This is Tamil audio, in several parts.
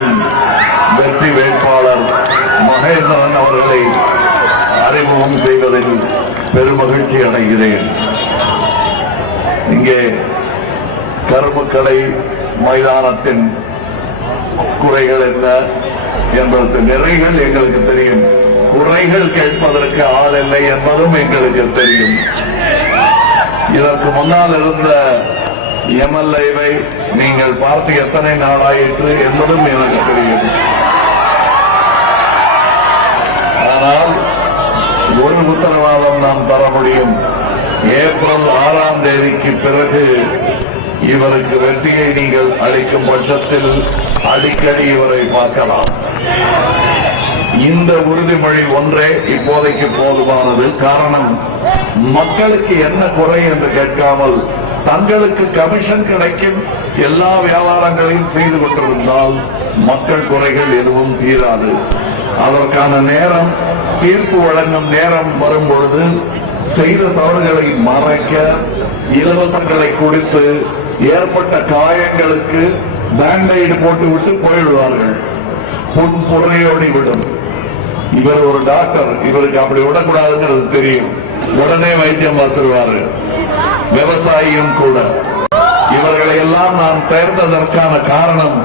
வெற்றி வேட்பாளர் மகேந்திரன் அவர்களை அறிமுகம் செய்வதில் பெருமகிழ்ச்சி அடைகிறேன். இங்கே கரும்புக்கடை மைதானத்தின் குறைகள் என்ன என்பதற்கு நிறைகள் எங்களுக்கு தெரியும், குறைகள் கேட்பதற்கு ஆள் இல்லை என்பதும் எங்களுக்கு தெரியும். இதற்கு முன்னால் இருந்த எம்எல்ஏவை நீங்கள் பார்த்து எத்தனை நாளாயிற்று என்பதும் எனக்கு தெரியும். ஆனால் ஒரு உத்தரவாதம் நாம் தர முடியும், ஏப்ரல் 6ஆம் தேதிக்கு பிறகு இவருக்கு வெற்றியை நீங்கள் அளிக்கும் பட்சத்தில் அடிக்கடி இவரை பார்க்கலாம். இந்த உறுதிமொழி ஒன்றே இப்போதைக்கு போதுமானது. காரணம், மக்களுக்கு என்ன குறை என்று கேட்காமல் தங்களுக்கு கமிஷன் கிடைக்கும் எல்லா வியாபாரங்களையும் செய்து கொண்டிருந்தால் மக்கள் குறைகள் எதுவும் தீராது. அதற்கான நேரம், தீர்ப்பு வழங்கும் நேரம் வரும்பொழுது செய்த தவறுகளை மறைக்க, இலவசங்களை கொடுத்து ஏற்பட்ட காயங்களுக்கு பேண்டைடு போட்டுவிட்டு போய்விடுவார்கள். புன்முறையோடி விடும். இவர் ஒரு டாக்டர், இவருக்கு அப்படி விடக்கூடாதுங்கிறது தெரியும். உடனே வைத்தியம் பார்த்துருவாரு. விவசாயியும் கூட. இவர்களை எல்லாம் நான் தேர்ந்ததற்கான காரணம்,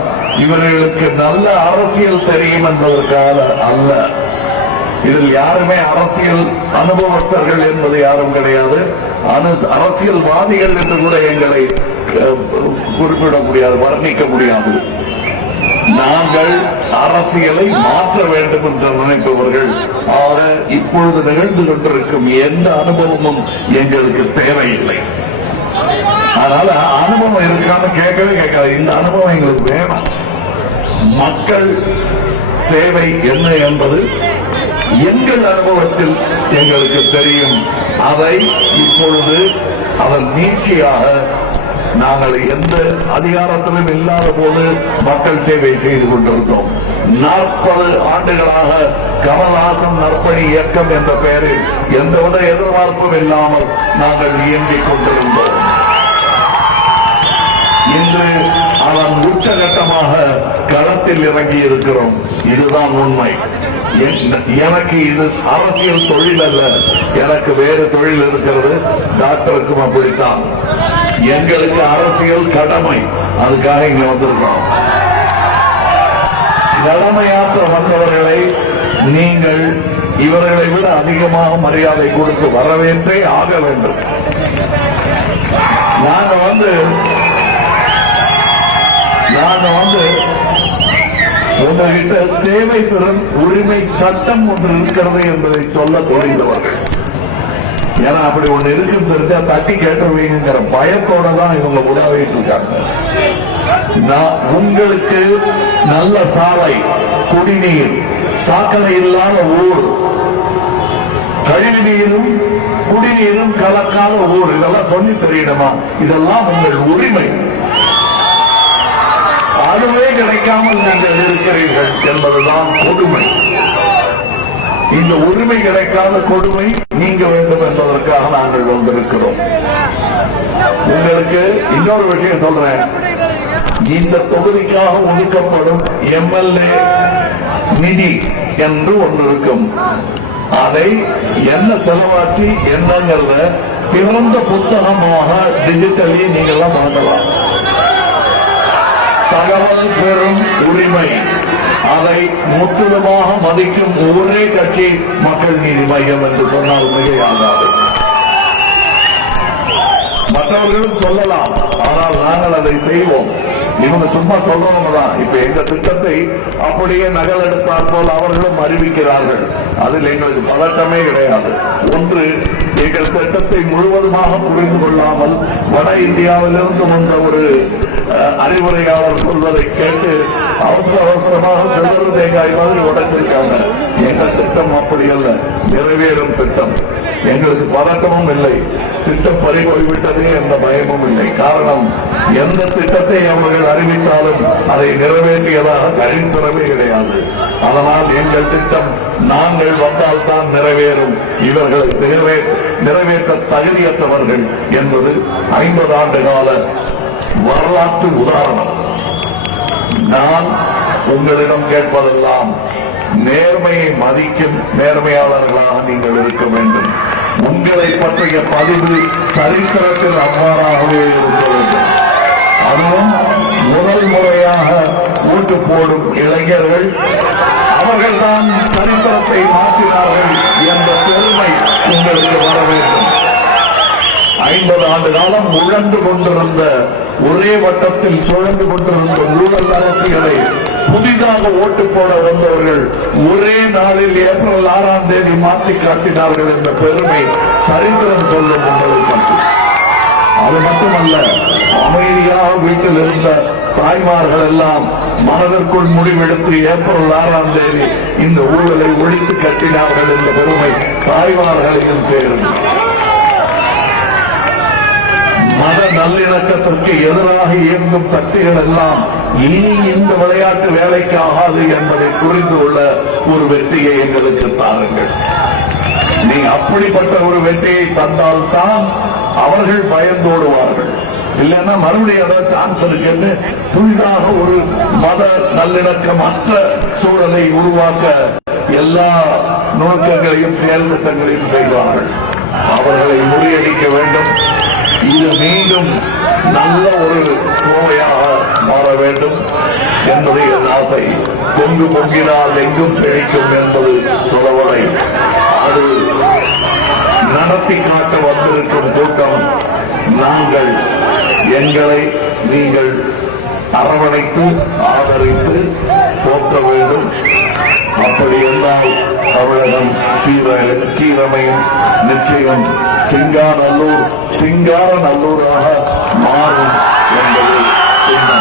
இவர்களுக்கு நல்ல அரசியல் தெரியும் என்பதற்காக அல்ல. இதில் யாருமே அரசியல் அனுபவஸ்தர்கள் என்பது யாரும் கிடையாது. அரசியல்வாதிகள் என்று கூட எங்களை குறிப்பிட முடியாது, வர்ணிக்க முடியாது. நாங்கள் அரசியலை மாற்ற வேண்டும் என்று நினைப்பவர்கள். ஆக இப்பொழுது நிகழ்ந்து கொண்டிருக்கும் எந்த அனுபவமும் எங்களுக்கு தேவையில்லை. அதனால அனுபவம் இருக்கான்னு கேட்கவே கேட்காது. இந்த அனுபவம் எங்களுக்கு வேணும். மக்கள் சேவை என்ன என்பது எங்கள் அனுபவத்தில் எங்களுக்கு தெரியும். அதை இப்பொழுது அதன் நீட்சியாக நாங்கள் எந்த அதிகாரத்திலும் இல்லாத போது மக்கள் சேவை செய்து கொண்டிருந்தோம். 40 ஆண்டுகளாக கமல்ஹாசன் நற்பணி இயக்கம் என்ற பெயரில் எந்தவித எதிர்பார்ப்பும் இல்லாமல் நாங்கள் இயங்கிக் கொண்டிருந்தோம். இன்று அதன் உச்சகட்டமாக களத்தில் இறங்கி இருக்கிறோம். இதுதான் உண்மை. எனக்கு இது அரசியல் தொழில் அல்ல, எனக்கு வேறு தொழில் இருக்கிறது. டாக்டருக்கும் அப்படித்தான். எங்களுக்கு அரசியல் கடமை. அதுக்காக இங்க வந்திருக்கிறோம். கடமையாற்ற வந்தவர்களை நீங்கள் இவர்களை விட அதிகமாக மரியாதை கொடுத்து வரவேற்றே ஆக வேண்டும். நாங்க வந்து உங்ககிட்ட சேவை பெறும் உரிமை சட்டம் ஒன்று இருக்கிறது என்பதை சொல்ல துணிந்தவர்கள். ஏன்னா அப்படி ஒண்ணு இருக்குன்னு தெரிஞ்சா தட்டி கேட்டுருவீங்கிற பயத்தோட தான் இவங்க உதவிட்டு இருக்காங்க. உங்களுக்கு நல்ல சாலை, குடிநீர், சாக்கடை இல்லாத ஊர், கழிவு நீரும் குடிநீரும் கலக்காத ஊர், இதெல்லாம் சொல்லி தெரியணுமா? இதெல்லாம் உங்கள் உரிமை. அதுவே கிடைக்காமல் நீங்கள் இருக்கிறீர்கள் என்பதுதான் கொடுமை. இந்த உரிமை கிடைக்காத கொடுமை நீங்க வேண்டும் என்பதற்காக நாங்கள் வந்திருக்கிறோம். உங்களுக்கு இன்னொரு விஷயம் சொல்றேன். இந்த தொகுதிக்காக ஒதுக்கப்படும் எம்எல்ஏ நிதி என்று ஒன்று இருக்கும். அதை என்ன செலவாற்றி என்னங்கிறத திறந்த புத்தகமாக டிஜிட்டலி நீங்கள்லாம் வாங்கலாம். தகவல் பெறும் உரிமை, அதை முற்றிலுமாக மதிக்கும் ஒரே கட்சி மக்கள் நீதி மையம் என்று சொன்னால் மிகையாகாது. மற்றவர்களும் சொல்லலாம், ஆனால் நாங்கள் அதை செய்வோம். இவங்க சும்மா சொல்றவங்க தான். இப்ப எங்க திட்டத்தை அப்படியே நகல் எடுத்தால் போல் அவர்களும் அறிவிக்கிறார்கள். அதில் எங்களுக்கு பதட்டமே கிடையாது. ஒன்று, எங்கள் திட்டத்தை முழுவதுமாக புரிந்து கொள்ளாமல் வட இந்தியாவிலிருந்து வந்த ஒரு அறிவுரையாளர் சொல்வதை கேட்டு அவசரமாக செல்வரு தேங்காய் மாதிரி உடைச்சிருக்காங்க. எங்கள் திட்டம் அப்படி அல்ல, நிறைவேறும் திட்டம். எங்களுக்கு பதட்டமும் இல்லை, திட்டம் பறிபோய்விட்டது என்ற பயமும் இல்லை. காரணம், எந்த திட்டத்தை அவர்கள் அறிவித்தாலும் அதை நிறைவேற்றியதாக சரித்திரமே கிடையாது. அதனால் எங்கள் திட்டம் நாங்கள் வந்தால் தான் நிறைவேறும். இவர்களை நிறைவேற்ற தகுதியற்றவர்கள் என்பது 50 ஆண்டு கால வரலாற்று உதாரணம். நான் உங்களிடம் கேட்பதெல்லாம் நேர்மையை மதிக்கும் நேர்மையாளர்களாக நீங்கள் இருக்க வேண்டும். உங்களை பற்றிய பதிவு சரித்திரத்தில் அவ்வாறாகவே இருக்க வேண்டும். அதுவும் முதல் முறையாக ஓட்டு போடும் இளைஞர்கள் அவர்கள்தான் சரித்திரத்தை மாற்றினார்கள் என்ற பெருமை உங்களுக்கு வர வேண்டும். 50 ஆண்டு காலம் உழந்து கொண்டிருந்த ஒரே வட்டத்தில் சுழந்து கொண்டிருந்த ஊழல் அரசியலை புதிதாக ஓட்டு போட வந்தவர்கள் ஒரே நாளில் ஏப்ரல் 6ஆம் தேதி மாற்றி காட்டினார்கள் என்ற பெருமை சரித்திரம் சொல்லும் உங்களை பற்றி. அது மட்டுமல்ல, அமைதியாக வீட்டில் இருந்த தாய்மார்கள் எல்லாம் மனதிற்குள் முடிவெடுத்து ஏப்ரல் 6ஆம் தேதி இந்த ஊழலை ஒழித்து கட்டினார்கள் என்ற பெருமை தாய்மார்களையும் சேரும். மத நல்லிணக்கத்திற்கு எதிராக இயங்கும் சக்திகள் எல்லாம் இனி இந்த விளையாட்டு வேலைக்கு ஆகாது என்பதை புரிந்து கொள்ள ஒரு வெற்றியை எங்களுக்கு தாருங்கள். நீ அப்படிப்பட்ட ஒரு வெற்றியை தந்தால்தான் அவர்கள் பயந்தோடுவார்கள். இல்லைன்னா மறுபடியும் ஏதாவது சான்ஸ் இருக்குன்னு புதிதாக ஒரு மத நல்லிணக்கமற்ற சூழலை உருவாக்க எல்லா நுணுக்கங்களையும் செயல் திட்டங்களையும் செய்வார்கள். அவர்களை முறியடிக்க வேண்டும். இது மீண்டும் நல்ல ஒரு கோவையாக மாற வேண்டும் என்பது என் ஆசை. பொங்கு பொங்கினால் எங்கும் செழிக்கும் என்பது சொலவடை. அது நடத்தி காட்ட வந்திருக்கும் கூட்டம். நாங்கள் எங்களை நீங்கள் அரவணைத்து ஆதரித்து போற்ற வேண்டும். அப்படி என்றால் தமிழகம் சீரமையும். நிச்சயம் சிங்கார நல்லூராக மாறும் என்பது உண்மை.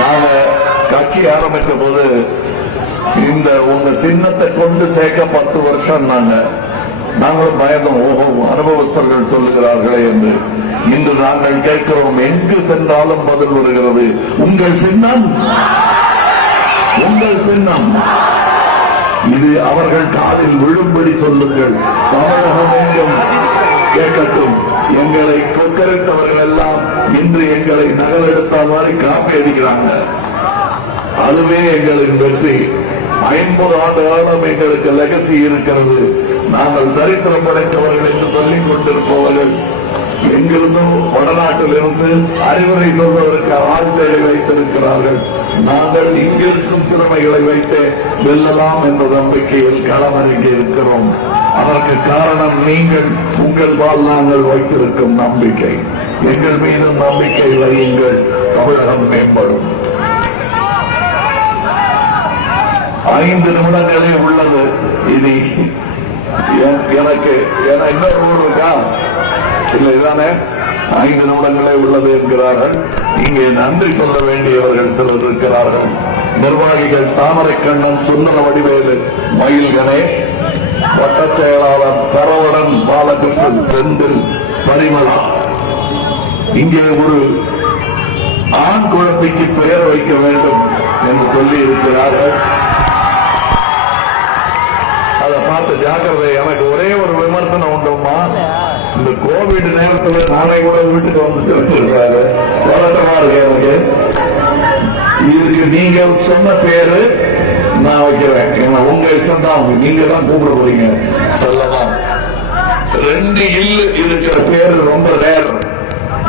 நாங்க கட்சி ஆரம்பிச்ச போது இந்த உங்க சின்னத்தை கொண்டு சேர்க்க 10 வருஷம் நாங்களும் பயந்தோம். ஓஹோ, அனுபவஸ்தர்கள் சொல்லுகிறார்களே என்று. இன்று நாங்கள் கேட்கிறோம், எங்கு சென்றாலும் பதில் வருகிறது. உங்கள் சின்னம், உங்கள் சின்னம். இது அவர்கள் காதில் விழும்படி சொல்லுங்கள். தமிழகம் எங்கும் கேட்கட்டும். எங்களை கொக்கரித்தவர்கள் எல்லாம் இன்று எங்களை நகலெடுத்த மாதிரி காப்பி அடிக்கிறாங்க. அதுவே எங்களின் வெற்றி. 50 ஆண்டு காலம் எங்களுக்கு லெகசி இருக்கிறது. நாங்கள் சரித்திரம் படைத்தவர்கள் என்று சொல்லிக் கொண்டிருப்பவர்கள் எங்கிருந்தும் வடநாட்டில் இருந்து அறிவுரை சொல்வதற்கு ஆழ்தேவை வைத்திருக்கிறார்கள். நாங்கள் இங்கிருக்கும் திறமைகளை வைத்து வெல்லலாம் என்ற நம்பிக்கையில் களமிறங்கி இருக்கிறோம். அதற்கு காரணம் நீங்கள் உங்கள் வாழ் நாங்கள் வைத்திருக்கும் நம்பிக்கை. எங்கள் மீது நம்பிக்கை வையுங்கள். தமிழகம் மேம்படும். 5 நிமிடங்களே உள்ளது. இனி எனக்கு இன்னொரு ஊர் இருக்கா இல்லை, இதானே 5 நிமிடங்களே உள்ளது என்கிறார்கள். இங்கே நன்றி சொல்ல வேண்டியவர்கள் சிலர் இருக்கிறார்கள். நிர்வாகிகள் தாமரைக்கண்ணன், சுந்தர வடிவேலு, மயில் கணேஷ், வட்டச் செயலாளர் சரவணன், பாலகிருஷ்ணன், செந்தில், பரிமளா. இங்கே ஒரு ஆண் குழந்தைக்கு பெயர் வைக்க வேண்டும் என்று சொல்லி இருக்கிறார்கள். அதை பார்த்து ஜாக்கிரதை. எனக்கு ஒரே ஒரு விமர்சனம் உண்டுமா, இந்த கோவிட் நேரத்தில் நானே கூட வீட்டுக்கு வந்து சொல்லிருக்காங்க. பதட்டமா இருக்கு எனக்கு. இதுக்கு நீங்க சொன்ன பேரு நான் வைக்கிறேன். உங்க இஷ்டம் தான். நீங்க தான் கூப்பிட போறீங்க. சொல்லலாம். 2 இல்லு இருக்கிற பேரு ரொம்ப ரேர்.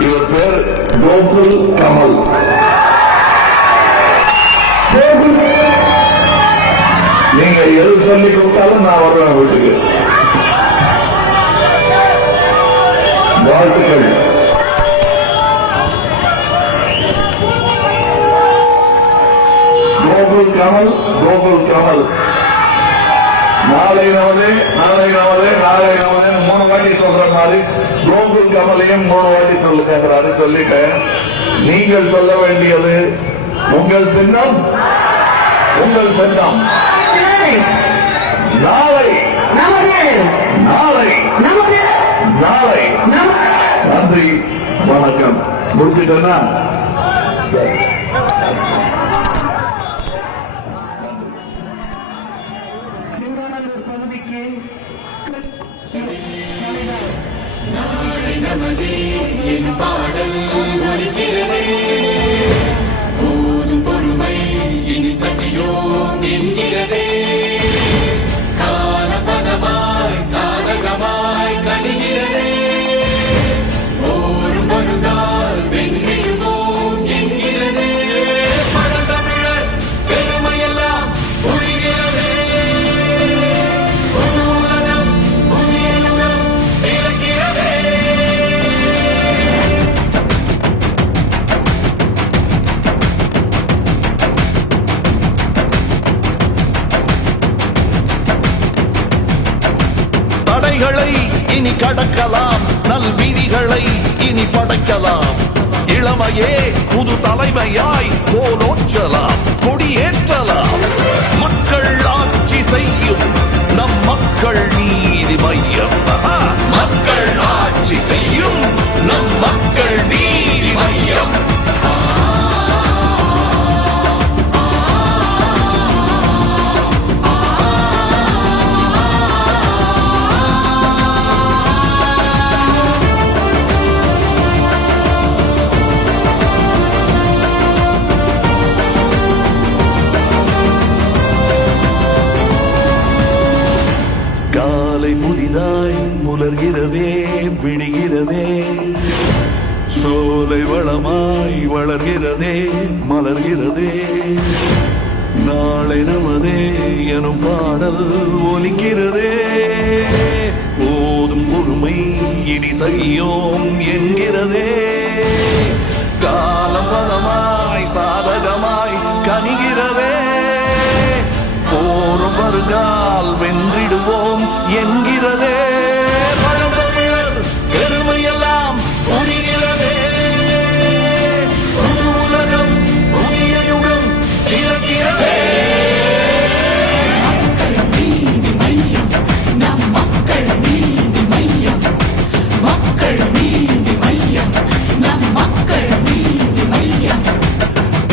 இவர் பேர் கோகுல் கமல். நீங்க எது சொல்லி கொடுத்தாலும் நான் வருவேன் வீட்டுக்கு. வாழ்த்துக்கள். கோகுல் கமல், கோகுல் கமல். நாளை நமதே, நாளை நமதே, நாளை நமதே 3 வாட்டி சொல்ற மாதிரி கோகுல் கமலையும் 3 வாட்டி சொல்லுங்கிறாரு. சொல்லிட்டேன். நீங்கள் சொல்ல வேண்டியது உங்கள் சின்னம், உங்கள் சின்னம். நாளை நாளை நாளை. நன்றி, வணக்கம். முடிச்சுட்டேன்னா சரி. சிங்கானல்லூர் பகுதிக்கு நாளை நமதே என் பாடல் ஒலிக்கிறதே. இனி கடக்கலாம், நல் விதிகளை இனி படைக்கலாம். இளமையே புது தலைமையாய் கோலோச்சலாம், கொடியேற்றலாம். மக்கள் ஆட்சி செய்யும் நம் மக்கள் நீதி மையம். மக்கள் ஆட்சி செய்யும் நம் மக்கள் நீதி மையம். காலை புதிதாய் புலர்கிறதே, விடுகிறதே, சோலை வளமாய் வளர்கிறதே, மலர்கிறதே. நாளை நமதே எனும் பாடல் ஒலிக்கிறதே. போதும் பொறுமை இனி சகியோம் என்கிறதே. காலம் பதமாய் சாதகமாய் கனிகிறதே. போரும் வருகால் வென்றிடுவோம் என்கிறதே. பழந்தமிழர் பெருமையெல்லாம் புரிகிறதே. புது உலகம் புதிய யுகம் பிறக்கிறதே. மக்கள் நீதி மையம், நம் மக்கள் நீதி மையம். மக்கள் நீதி மையம், நம் மக்கள் நீதி மையம்.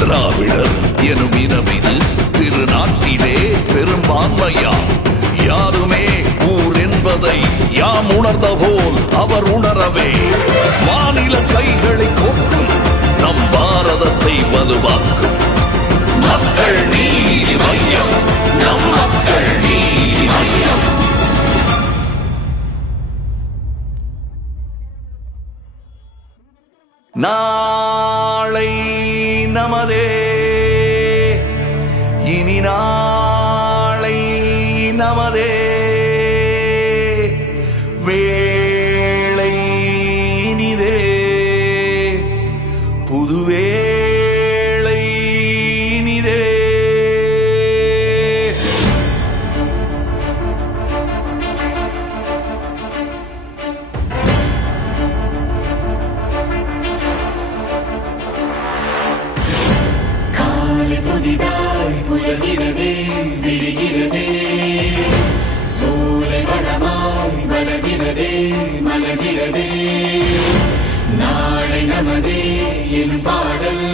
திராவிடர் எனும் இனமிது திருநாட்டிலே பெரும்பான்மையாம். யாருமே ஊர் என்பதை யாம் உணர்ந்த போல் அவர் உணரவே மாநில கைகளை கோர்க்கும் நம் பாரதத்தை வலுவாக்கும். மக்கள் நீதி மையம், நம் மக்கள் நீதி மையம். நாளை நமதே, இனி நாளை நமதே. வேளை இனிதே, புது வேளை இனிதே. காலை புதிதாய் புலர்கிறதே, விடுகிறதே, சோலை வளமாய் வளர்கிறதே, மலர்கிறதே. நாளை நமதே எனும் பாடல்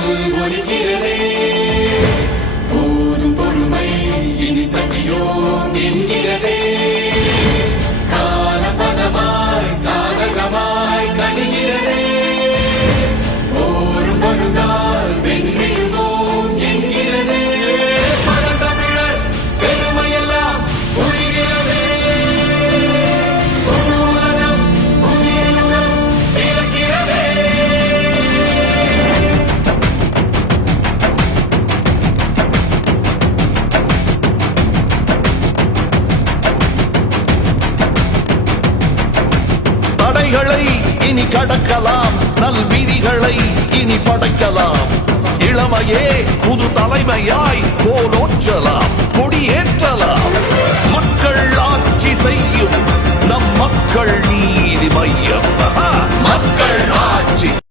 ஒலிக்கிறதே. போதும் பொறுமை இனி சகியோம் என்கிறதே. காலம் பதமாய் சாதகமாய் கனிகிறதே. போரும் வருங்கால் வென்றிடுவோம் என்கிறதே. பழந்தமிழர் பெருமையெல்லாம் புரிகிறதே. புது உலகம் புதிய யுகம் பிறக்கிறதே. தடைகளை இனி கடக்கலாம், நல் விதிகளை இனி படைக்கலாம். இளமையே புது தலைமையாய் கோலோச்சலாம்,